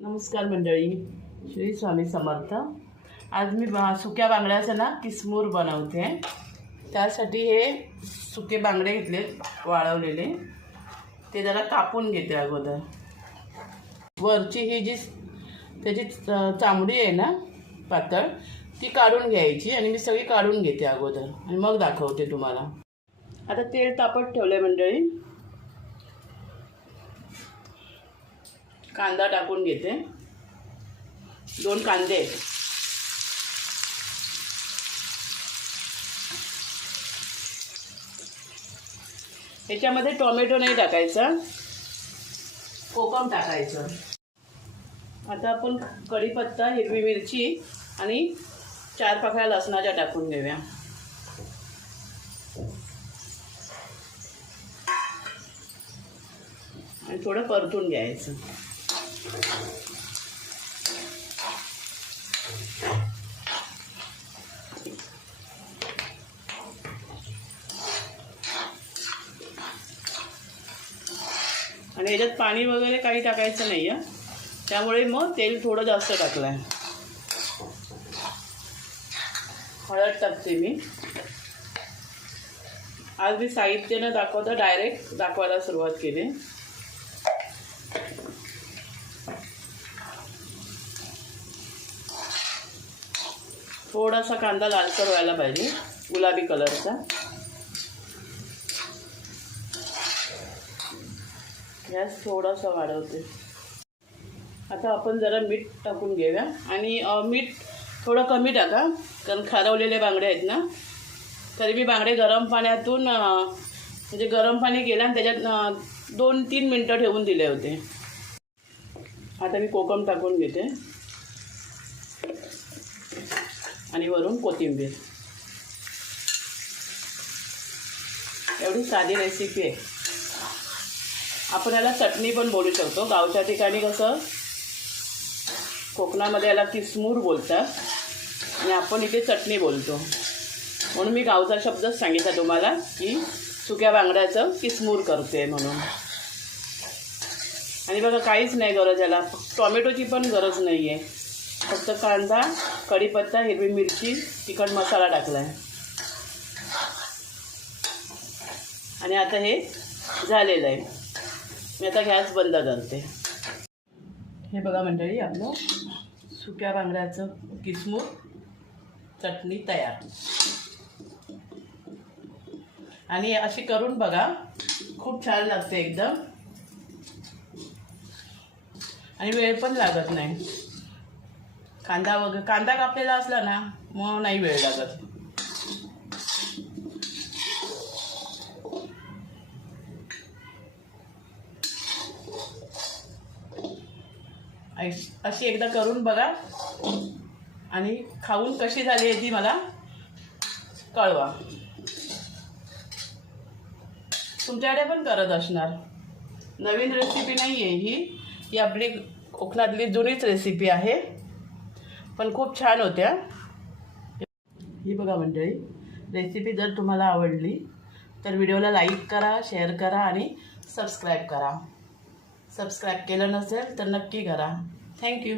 नमस्कार मंडळी श्री स्वामी समर्थ. आज मी बा सुक्या बांगड्याचं ना किसमूर बनवते. त्यासाठी हे सुके बांगडे घेतले वाळवलेले. ते जरा कापून घेते अगोदर. वरची ही जी त्याची च- चामडी आहे ना पातळ ती काढून घ्यायची आणि मी सगळी काढून घेते अगोदर. आणि मग दाखवते तुम्हाला. आता तेल तापत ठेवलं आहे मंडळी. कांदा टाकून घेते. दोन कांदे ह्याच्यामध्ये टोमॅटो नाही टाकायचा. कोकम टाकायचं. आता आपण कढीपत्ता हिरवी मिरची आणि चार पाकळ्या लसणाच्या टाकून घेऊया. आणि थोडं परतून घ्यायचं. आणि ह्याच्यात पाणी वगैरे काही टाकायचं नाही आहे त्यामुळे मग तेल थोडं जास्त टाकलं आहे हळद टाकते मी. आज मी साहित्यानं दाखवतं दाखवता डायरेक्ट दाखवायला सुरुवात केली. थोडासा कांदा लालसर व्हायला पाहिजे गुलाबी कलरचा. गॅस थोडासा वाढवते. आता आपण जरा मीठ टाकून घेऊया. आणि मीठ थोडं कमी टाका कारण खारवलेले बांगडे आहेत ना तरी मी बांगडे गरम पाण्यातून म्हणजे गरम पाणी केलं आणि त्याच्यात दोन तीन मिनटं ठेवून दिले होते. आता मी कोकम टाकून घेते. आणि वरून कोथिंबीर. एवढी साधी रेसिपी आहे. आपण याला चटणी पण बोलू शकतो. गावच्या ठिकाणी कसं कोकणामध्ये याला किसमूर बोलतात. आणि आपण इथे चटणी बोलतो. म्हणून मी गावचा शब्दच सांगितला तुम्हाला की सुक्या बांगड्याचं किसमूर करते म्हणून. आणि बघा काहीच नाही गरज याला. टॉमॅटोची पण गरज नाही आहे फक्त कांदा कढीपत्ता हिरवी मिरची तिखट मसाला टाकला आहे आणि आता हे झालेलं आहे. मी आता गॅस बंद करते. हे बघा मंडळी आपलं सुक्या बांगड्याचं किसमूर चटणी तयार. आणि अशी करून बघा खूप छान लागते एकदम. आणि वेळ पण लागत नाही. कांदा वगैरे कांदा कापलेला असला ना मग नाही वेळ लागत. अशी एकदा करून बघा. आणि खाऊन कशी झाली आहे ती मला कळवा. तुमच्याकडे पण करत असणार. नवीन रेसिपी नाही आहे ही. ही आपली कोकणातली जुनीच रेसिपी आहे. पण खूप छान होत्या. ही बघा मंडळी रेसिपी जर तुम्हाला आवडली तर व्हिडिओला लाईक करा शेअर करा आणि सबस्क्राईब करा. सबस्क्राईब केलं नसेल तर नक्की करा. थँक्यू